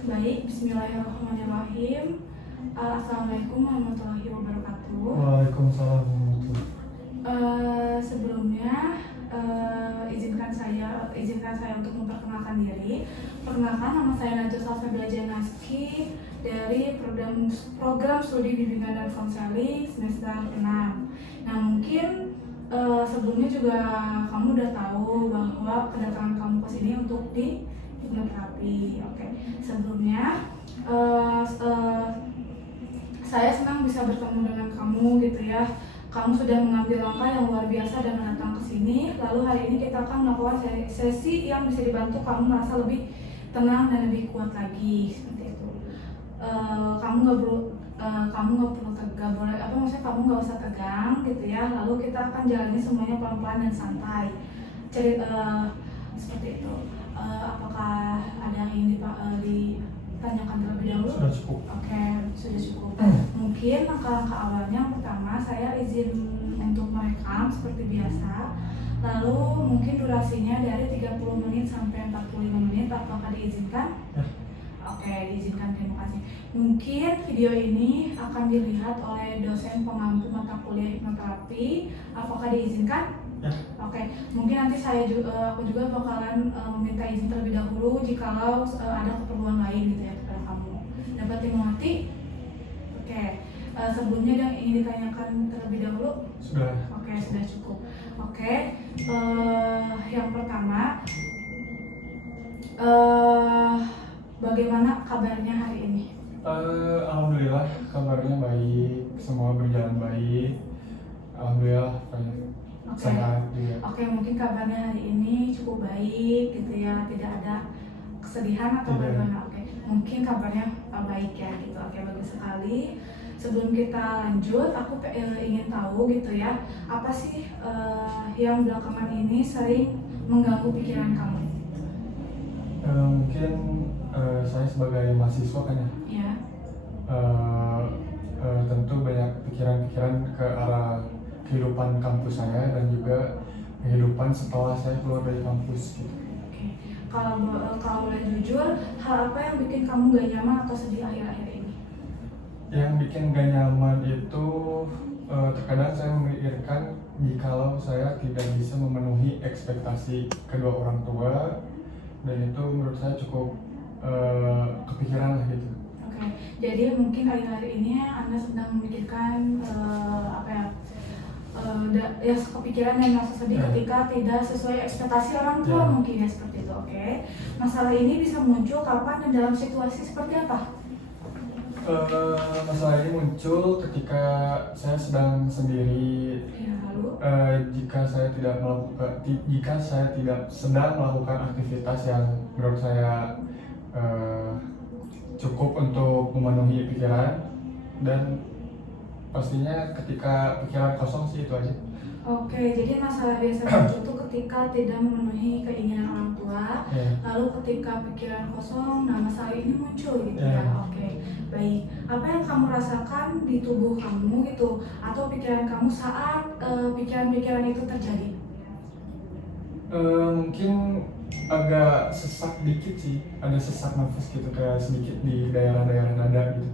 Baik, bismillahirrahmanirrahim. Assalamualaikum warahmatullahi wabarakatuh. Waalaikumsalam warahmatullahi. Sebelumnya izinkan saya untuk memperkenalkan diri. Perkenalkan, nama saya Najwa Salsabila Janaski dari program studi bimbingan dan konseling semester 6. Nah, mungkin sebelumnya juga kamu udah tahu bahwa kedatangan kamu ke sini untuk di hipnoterapi. Oke. Sebelumnya saya senang bisa bertemu dengan kamu gitu ya. Kamu sudah mengambil langkah yang luar biasa dan datang ke sini. Lalu hari ini kita akan melakukan sesi yang bisa dibantu kamu merasa lebih tenang dan lebih kuat lagi seperti itu. Kamu nggak perlu tegang, kamu nggak usah tegang gitu ya. Lalu kita akan jalani semuanya pelan-pelan dan santai. Seperti itu. Apakah ada yang ingin ditanyakan terlebih dahulu? Sudah cukup. Oke, sudah cukup. Mungkin langkah-langkah awalnya yang pertama saya izin untuk merekam seperti biasa. Lalu mungkin durasinya dari 30 menit sampai 45 menit. Apakah diizinkan? Ya. Oke, diizinkan, terima kasih. Mungkin video ini akan dilihat oleh dosen pengampu mata kuliah hipnoterapi. Apakah diizinkan? Ya. Oke, mungkin nanti aku juga bakalan meminta izin terlebih dahulu jikalau ada keperluan lain gitu ya kepada kamu. Dapat dimengerti? Oke, sebelumnya yang ingin ditanyakan terlebih dahulu? Sudah. Oke, sudah cukup. Oke, yang pertama, bagaimana kabarnya hari ini? Alhamdulillah kabarnya baik, semua berjalan baik. Alhamdulillah sehat juga. Oke, mungkin kabarnya hari ini cukup baik gitu ya, tidak ada kesedihan atau Tidak. bagaimana? Oke, mungkin kabarnya baik ya gitu. Oke, bagus sekali. Sebelum kita lanjut, aku ingin tahu gitu ya, apa sih yang belakangan ini sering mengganggu pikiran kamu? Mungkin saya sebagai mahasiswa kan ya, Ya. tentu banyak pikiran-pikiran ke arah kehidupan kampus saya dan juga kehidupan setelah saya keluar dari kampus gitu. Oke. Kalau boleh jujur, hal apa yang bikin kamu gak nyaman atau sedih akhir-akhir ini? Yang bikin gak nyaman itu terkadang saya memikirkan jikalau saya tidak bisa memenuhi ekspektasi kedua orang tua, dan itu menurut saya cukup kepikiran lah gitu. Oke, jadi mungkin akhir-akhir ini Anda sedang memikirkan kepikiran dan merasa sedih ketika tidak sesuai ekspektasi orang tua mungkin ya seperti itu. Oke, masalah ini bisa muncul kapan dan dalam situasi seperti apa? Masalah ini muncul ketika saya sedang sendiri. Ya, lalu? Jika saya tidak sedang melakukan aktivitas yang menurut saya cukup untuk memenuhi pikiran, dan pastinya ketika pikiran kosong sih, itu aja. Oke, jadi masalah biasa muncul itu ketika tidak memenuhi keinginan orang tua, lalu ketika pikiran kosong, nah masalah ini muncul gitu ya. Oke, baik. Apa yang kamu rasakan di tubuh kamu gitu, atau pikiran kamu saat pikiran-pikiran itu terjadi? Mungkin agak sesak dikit sih, ada sesak nafas gitu, kayak sedikit di daerah-daerah dada gitu.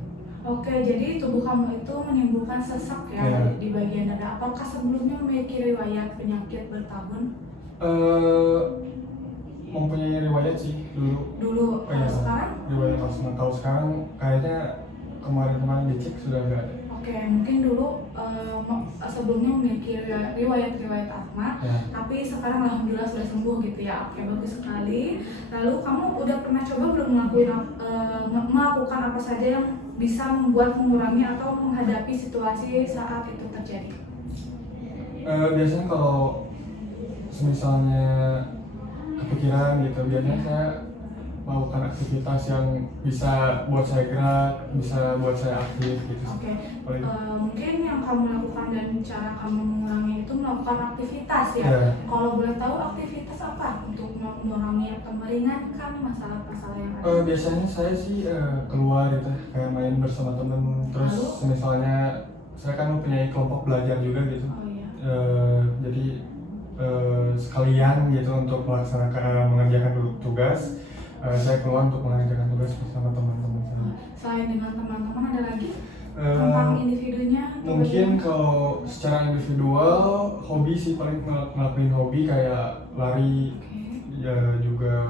Oke, jadi tubuh kamu itu menimbulkan sesak ya di bagian dada. Apakah sebelumnya memiliki riwayat penyakit bertahun? Mempunyai riwayat sih dulu. Kalau sekarang? Riwayat asma. Kalau sekarang kayaknya kemarin dicek sudah nggak ada. Oke, mungkin dulu sebelumnya memiliki riwayat asma, tapi sekarang alhamdulillah sudah sembuh gitu ya. Oke, bagus sekali. Lalu kamu udah pernah coba belum melakukan apa saja yang bisa membuat mengurangi atau menghadapi situasi saat itu terjadi? Biasanya kalau misalnya kepikiran gitu, biasanya saya melakukan aktivitas yang bisa buat saya gerak, bisa buat saya aktif gitu. Oke. Mungkin yang kamu lakukan dan cara kamu mengurangi itu melakukan aktivitas ya. Kalau boleh tahu aktivitas apa untuk mengurangi atau meringankan masalah-masalah yang ada? Biasanya saya sih keluar gitu, kayak main bersama temen. Terus misalnya saya kan mempunyai kelompok belajar juga gitu. Oh iya. Jadi sekalian gitu untuk mengerjakan tugas. saya keluar untuk mengerjakan tugas bersama teman-teman saya. Selain dengan teman-teman ada lagi Eh, tentang individunya? atau Mungkin bagaimana? kalau secara individual, hobi sih paling ngelakuin hobi kayak lari, Oke. ya juga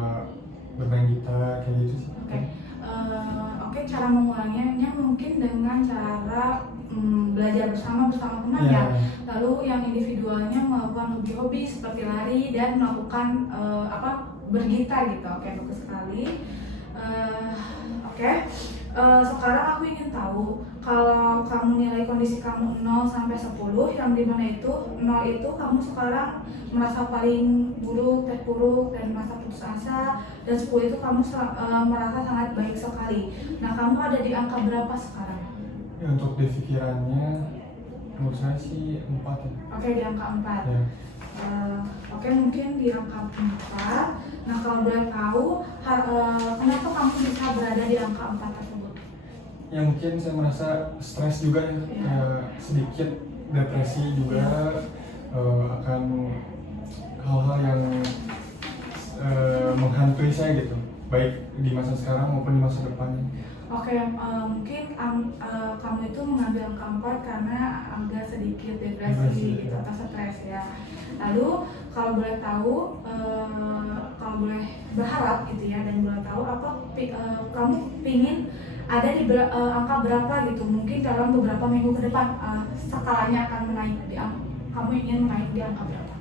bermain gitar kayak gitu sih. Oke. Oke, cara menguranginya mungkin dengan cara belajar bersama teman Iya. ya. Lalu yang individualnya melakukan hobi-hobi seperti lari dan melakukan bergitar gitu. Oke, bagus sekali. Oke. Sekarang aku ingin tahu kalau kamu nilai kondisi kamu 0 sampai 10, yang dimana itu 0 itu kamu sekarang merasa paling buruk, terpuruk dan merasa putus asa, dan 10 itu kamu merasa sangat baik sekali. Nah, kamu ada di angka berapa sekarang? Ya, untuk di pikirannya, menurut saya sih 4 ya. Oke, di angka 4. Ya. Oke, mungkin di angka 4. Nah, kalau boleh tahu, kenapa kamu bisa berada di angka 4 tersebut? Ya mungkin saya merasa stres juga ya, sedikit depresi juga, akan hal-hal yang menghantui saya gitu, baik di masa sekarang maupun di masa depan. Oke, mungkin kamu itu mengambil angka 4 karena agak sedikit depresi gitu atau stres ya. Lalu kalau boleh tahu, kalau boleh berharap gitu ya, dan boleh tahu kamu pingin ada di angka berapa gitu, mungkin dalam beberapa minggu ke depan skalanya akan menaik kamu ingin menaik di angka berapa?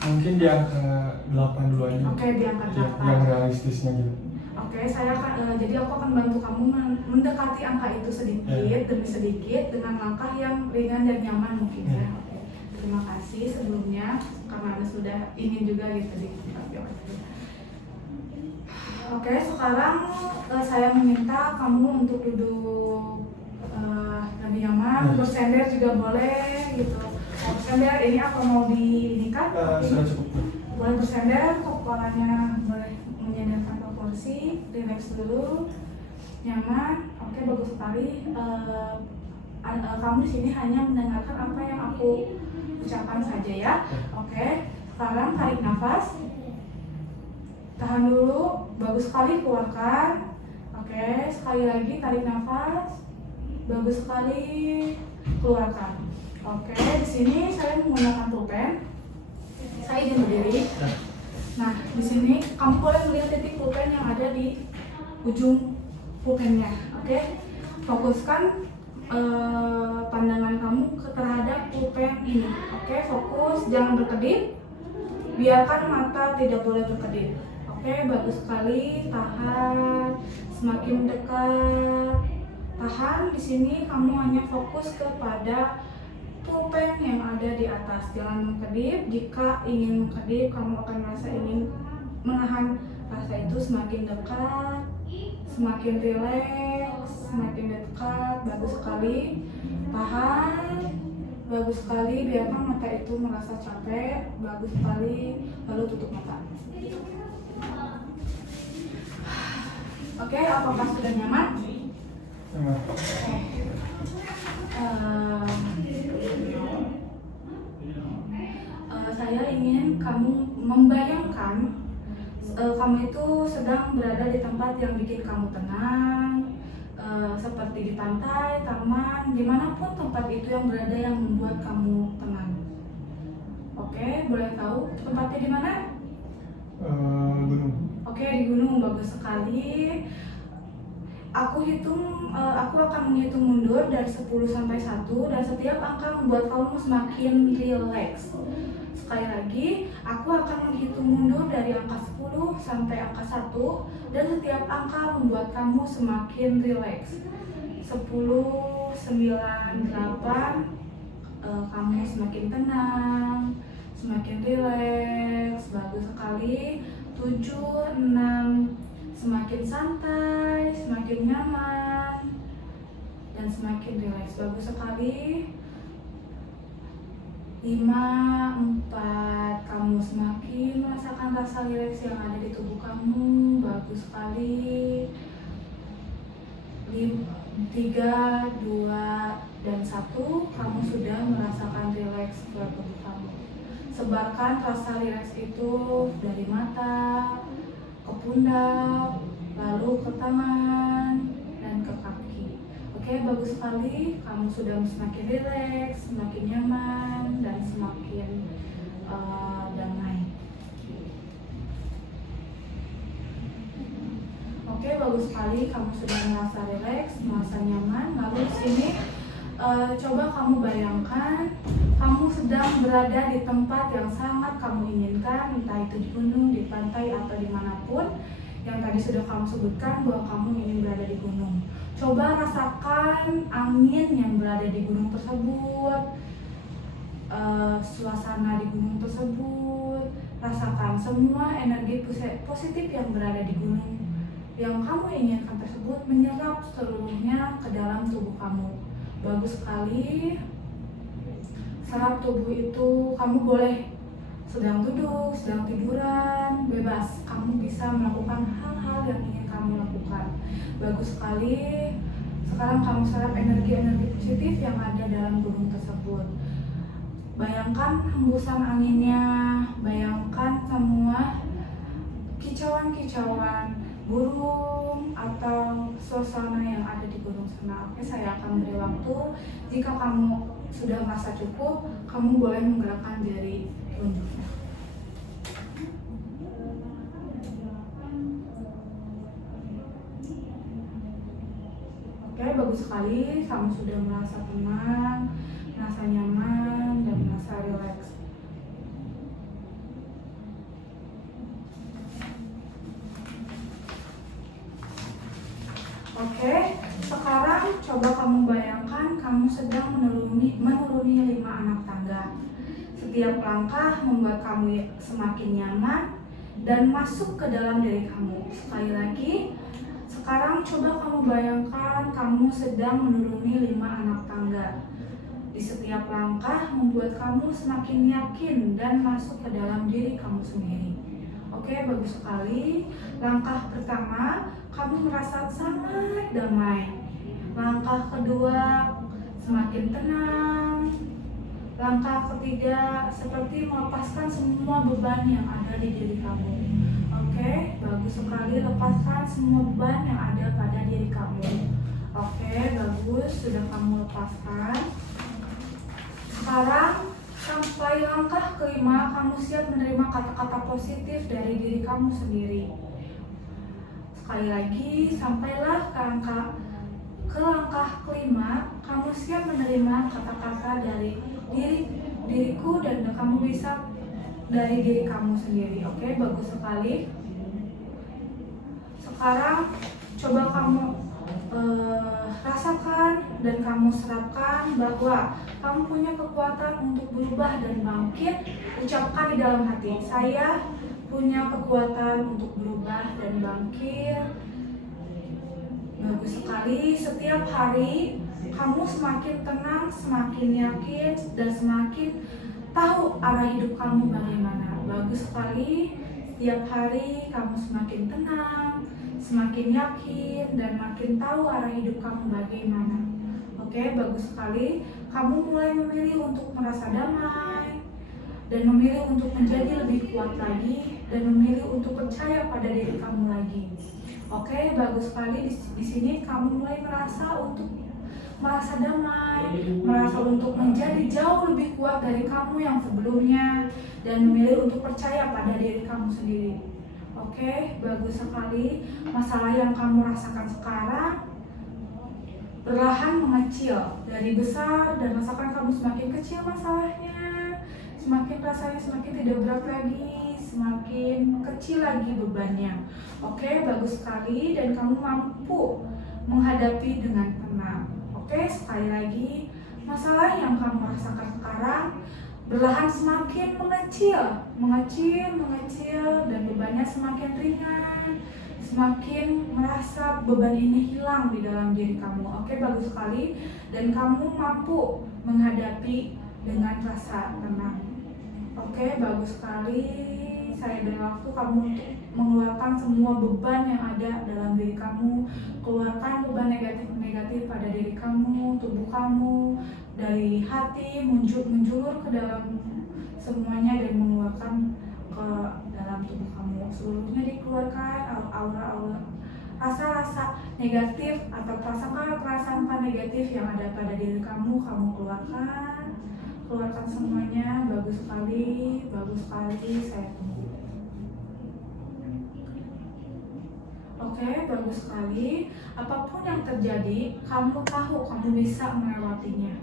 Mungkin di angka 8 dulu aja. Oke, di angka 8. Yang realistisnya gitu. Oke, saya akan jadi aku akan bantu kamu mendekati angka itu sedikit demi sedikit dengan langkah yang ringan dan nyaman mungkin ya. Oke. Terima kasih sebelumnya karena Anda sudah ingin juga gitu di Oke, sekarang saya meminta kamu untuk duduk lebih nyaman, bersender juga boleh gitu. Mau bersender ini apa mau diinikan? Sudah cukup. Boleh bersender, kepalanya boleh menyandarkan ke kursi, relax dulu, nyaman. Oke, bagus sekali. Kamu di sini hanya mendengarkan apa yang aku ucapkan saja ya. Oke, sekarang tarik nafas. Tahan dulu, bagus sekali, keluarkan. Oke, sekali lagi tarik nafas. Bagus sekali, keluarkan. Oke, di sini saya menggunakan pulpen. Saya ingin berdiri. Nah, di sini kamu boleh melihat titik pulpen yang ada di ujung pulpennya. Oke, fokuskan pandangan kamu terhadap pulpen ini. Oke, fokus, jangan berkedip. Biarkan mata tidak boleh berkedip. Oke, bagus sekali. Tahan, semakin dekat. Tahan. Di sini kamu hanya fokus kepada pulpen yang ada di atas. Jangan mengkedip. Jika ingin mengkedip, kamu akan merasa ingin menahan rasa itu. Semakin dekat, semakin rileks, semakin dekat. Bagus sekali. Tahan. Bagus sekali. Biarkan mata itu merasa capek. Bagus sekali. Lalu tutup mata. Oke, apakah sudah nyaman? Nyaman. Saya ingin kamu membayangkan kamu itu sedang berada di tempat yang bikin kamu tenang, seperti di pantai, taman, dimanapun tempat itu yang berada yang membuat kamu tenang. Oke, boleh tahu tempatnya di mana? Gunung. Oke, di gunung, bagus sekali. Aku akan menghitung mundur dari 10 sampai 1, dan setiap angka membuat kamu semakin rileks. Sekali lagi, aku akan menghitung mundur dari angka 10 sampai angka 1, dan setiap angka membuat kamu semakin rileks. 10, 9, 8, kamu semakin tenang, semakin rileks, bagus sekali. 7, 6, semakin santai, semakin nyaman, dan semakin rileks, bagus sekali. 5, 4, kamu semakin merasakan rasa rileks yang ada di tubuh kamu, bagus sekali. 3, 2, dan 1, kamu sudah merasakan rileks ke tubuh kamu. sebarkan rasa rileks itu dari mata ke pundak, lalu ke tangan dan ke kaki. Oke, bagus sekali. Kamu sudah semakin rileks, semakin nyaman, dan semakin damai. Oke, bagus sekali. Kamu sudah merasa rileks, merasa nyaman. Lalu di sini coba kamu bayangkan kamu sedang berada di tempat yang sangat kamu inginkan, entah itu di gunung, di pantai, atau dimanapun yang tadi sudah kamu sebutkan bahwa kamu ingin berada di gunung. Coba rasakan angin yang berada di gunung tersebut, suasana di gunung tersebut, rasakan semua energi positif yang berada di gunung yang kamu inginkan tersebut menyerap seluruhnya ke dalam tubuh kamu. Bagus sekali. Serap tubuh itu, kamu boleh sedang duduk, sedang tiduran, bebas. Kamu bisa melakukan hal-hal yang ingin kamu lakukan. Bagus sekali. Sekarang kamu serap energi-energi positif yang ada dalam gunung tersebut. Bayangkan hembusan anginnya, bayangkan semua kicauan-kicauan burung atau suasana yang ada di gunung sana. Oke, saya akan beri waktu. Jika kamu sudah merasa cukup, kamu boleh menggerakkan jari telunjuknya. Oke, bagus sekali. Kamu sudah merasa tenang, merasa nyaman, dan merasa rileks. Oke, sekarang coba kamu bayangkan kamu sedang menuruni 5 anak tangga. Setiap langkah membuat kamu semakin nyaman dan masuk ke dalam diri kamu. Sekali lagi, sekarang coba kamu bayangkan kamu sedang menuruni 5 anak tangga. Di setiap langkah membuat kamu semakin yakin dan masuk ke dalam diri kamu sendiri. Oke, bagus sekali. Langkah pertama, kamu merasa sangat damai. Langkah kedua, semakin tenang. Langkah ketiga, seperti melepaskan semua beban yang ada di diri kamu. Oke, bagus sekali. Lepaskan semua beban yang ada pada diri kamu. Oke, bagus. Sudah kamu lepaskan. Sekarang, sampai langkah kelima, kamu siap menerima kata-kata positif dari diri kamu sendiri. Sekali lagi, sampailah ke langkah kelima, kamu siap menerima kata-kata dari diriku dan kamu bisa dari diri kamu sendiri. Oke, bagus sekali. Sekarang coba kamu rasakan dan kamu serapkan bahwa kamu punya kekuatan untuk berubah dan bangkit. Ucapkan di dalam hati, saya punya kekuatan untuk berubah dan bangkit. Bagus sekali. Setiap hari kamu semakin tenang, semakin yakin, dan semakin tahu arah hidup kamu bagaimana. Bagus sekali. Setiap hari kamu semakin tenang, semakin yakin, dan makin tahu arah hidup kamu bagaimana. Oke, bagus sekali. Kamu mulai memilih untuk merasa damai, dan memilih untuk menjadi lebih kuat lagi, dan memilih untuk percaya pada diri kamu lagi. Oke, bagus sekali. Di sini kamu mulai merasa damai, merasa untuk menjadi jauh lebih kuat dari kamu yang sebelumnya, dan memilih untuk percaya pada diri kamu sendiri. Oke, bagus sekali. Masalah yang kamu rasakan sekarang perlahan mengecil dari besar, dan rasakan kamu semakin kecil masalahnya, semakin rasanya semakin tidak berat lagi, semakin kecil lagi bebannya. Oke, bagus sekali, dan kamu mampu menghadapi dengan tenang. Oke, sekali lagi, masalah yang kamu rasakan sekarang perlahan semakin mengecil, dan bebannya semakin ringan. Semakin merasa beban ini hilang di dalam diri kamu. Oke, bagus sekali. Dan kamu mampu menghadapi dengan rasa tenang. Oke, bagus sekali. Saya beri waktu kamu untuk mengeluarkan semua beban yang ada dalam diri kamu. Keluarkan beban negatif pada diri kamu, tubuh kamu, dari hati menjulur ke dalam semuanya dan mengeluarkan ke dalam tubuh kamu. Seluruhnya dikeluarkan, aura-aura, rasa-rasa negatif atau prasangka negatif yang ada pada diri kamu keluarkan semuanya. Bagus sekali, saya tunggu. Oke, bagus sekali. Apapun yang terjadi, kamu tahu kamu bisa melewatinya.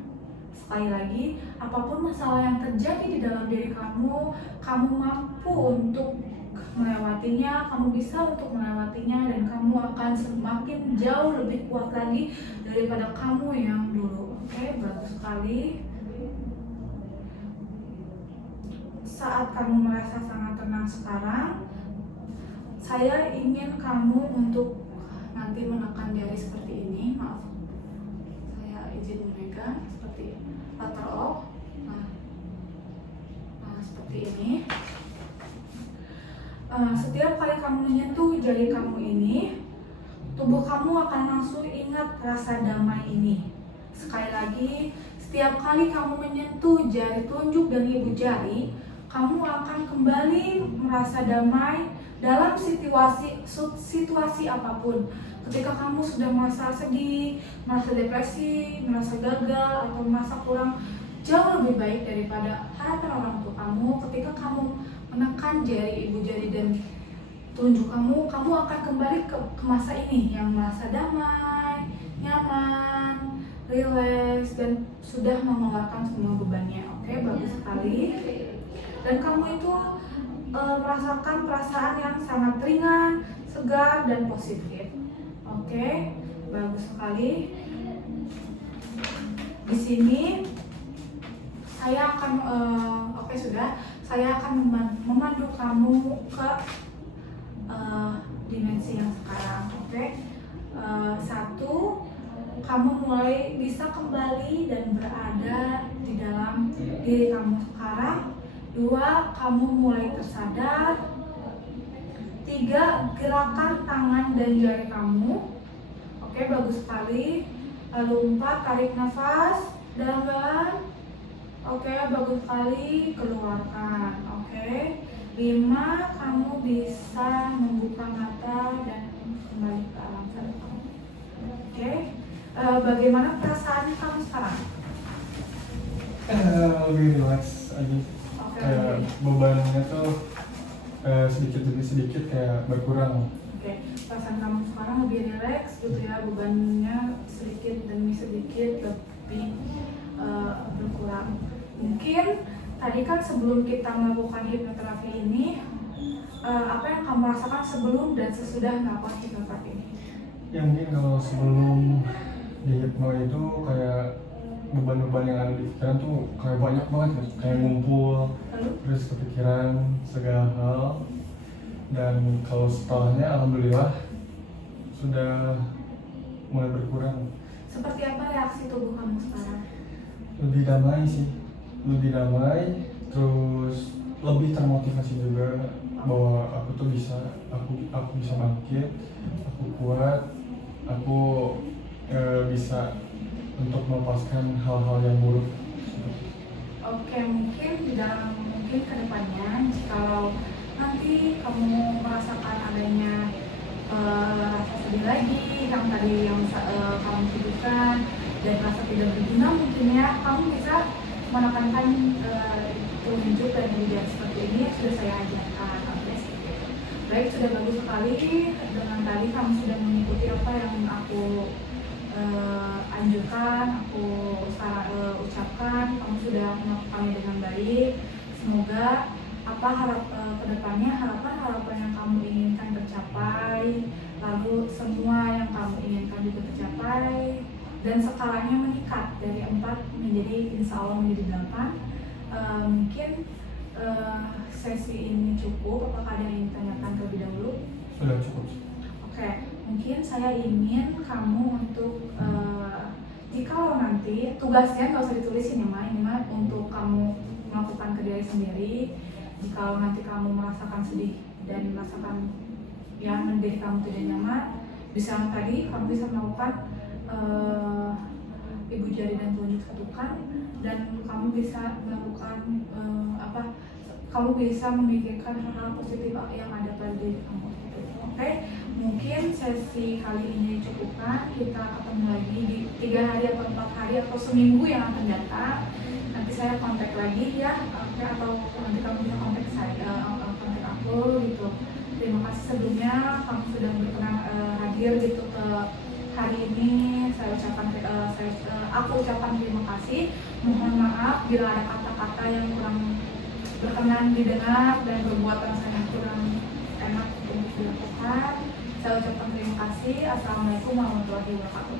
Sekali lagi, apapun masalah yang terjadi di dalam diri kamu mampu untuk melewatinya, kamu bisa untuk melewatinya, dan kamu akan semakin jauh lebih kuat lagi daripada kamu yang dulu. Oke, bagus sekali. Saat kamu merasa sangat tenang sekarang, saya ingin kamu untuk nanti menekan jari seperti ini. Maaf, saya izin memegang seperti letter O. Nah, seperti ini. Setiap kali kamu menyentuh jari kamu ini, tubuh kamu akan langsung ingat rasa damai ini. Sekali lagi, setiap kali kamu menyentuh jari telunjuk dan ibu jari, kamu akan kembali merasa damai dalam situasi apapun. Ketika kamu sudah merasa sedih, merasa depresi, merasa gagal, atau merasa kurang jauh lebih baik daripada harapan orang tua kamu, ketika kamu menekan jari ibu jari dan telunjuk kamu akan kembali ke masa ini yang merasa damai, nyaman, rileks, dan sudah mengeluarkan semua bebannya. Oke, bagus sekali. Dan kamu itu merasakan perasaan yang sangat ringan, segar, dan positif. Oke, bagus sekali. Di sini saya akan saya akan memandu kamu ke dimensi yang sekarang. Oke. 1, kamu mulai bisa kembali dan berada di dalam diri kamu sekarang. 2, kamu mulai tersadar. 3, gerakan tangan dan jari kamu. Oke, bagus sekali. Lalu 4, tarik nafas dalam. Oke, bagus sekali. Keluarkan. Oke. 5, kamu bisa membuka mata dan kembali ke alam sadar kamu. Oke. Bagaimana perasaan kamu sekarang? Lebih relax aja. Kayak bebannya tuh sedikit demi sedikit kayak berkurang. Oke, perasaan kamu sekarang lebih rileks gitu ya, bebannya sedikit demi sedikit lebih berkurang. Mungkin tadi kan sebelum kita melakukan hipnoterapi ini, apa yang kamu rasakan sebelum dan sesudah melakukan hipnoterapi ini? Ya mungkin kalau sebelum di hipno itu kayak beban-beban yang ada di pikiran tuh kayak banyak banget gitu, kayak ngumpul. Lalu? Terus kepikiran segala hal. Dan kalau setelahnya alhamdulillah sudah mulai berkurang. Seperti apa reaksi tubuh kamu sekarang? Lebih damai sih, lebih damai, terus lebih termotivasi juga bahwa aku tuh bisa, aku bisa bangkit, aku kuat, aku bisa untuk melepaskan hal-hal yang buruk. Oke, mungkin kedepannya kalau nanti kamu merasakan adanya rasa sedih lagi yang tadi kamu sebutkan dan rasa tidak berguna, mungkin ya kamu bisa menekankan telunjuk dan jari seperti ini yang sudah saya ajarkan. Oke, baik, sudah bagus sekali. Dengan tadi kamu sudah mengikuti apa yang aku anjurkan, aku ucapkan, kamu sudah melakukannya dengan baik. Semoga kedepannya harapan yang kamu inginkan tercapai, lalu semua yang kamu inginkan juga tercapai, dan skalanya meningkat dari 4 menjadi insya Allah menjadi 8. Mungkin sesi ini cukup. Apakah ada yang ingin ditanyakan terlebih dahulu? Sudah cukup. Oke, mungkin saya ingin kamu untuk jika nanti tugasnya nggak usah ditulisin ya Ma, ini mah untuk kamu melakukan ke diri sendiri. Jika nanti kamu merasakan sedih dan merasakan yang diri kamu tidak nyaman, bisa tadi kamu bisa melakukan ibu jari dan telunjuk satukan, dan kamu bisa melakukan kamu bisa memikirkan hal-hal positif yang ada pada diri kamu gitu. Oke, mungkin sesi kali ini cukupkan. Kita ketemu lagi di 3 hari atau 4 hari atau seminggu yang akan datang. Nanti saya kontak lagi ya, oke, atau nanti kamu bisa kontak saya, kontak aku gitu. Terima kasih sebelumnya kamu sudah berkenan hadir gitu ke hari ini. Aku ucapkan terima kasih. Mohon maaf bila ada kata-kata yang kurang berkenan didengar dan perbuatan saya kurang enak untuk dilakukan. Saya ucapkan terima kasih. Assalamualaikum warahmatullahi wabarakatuh.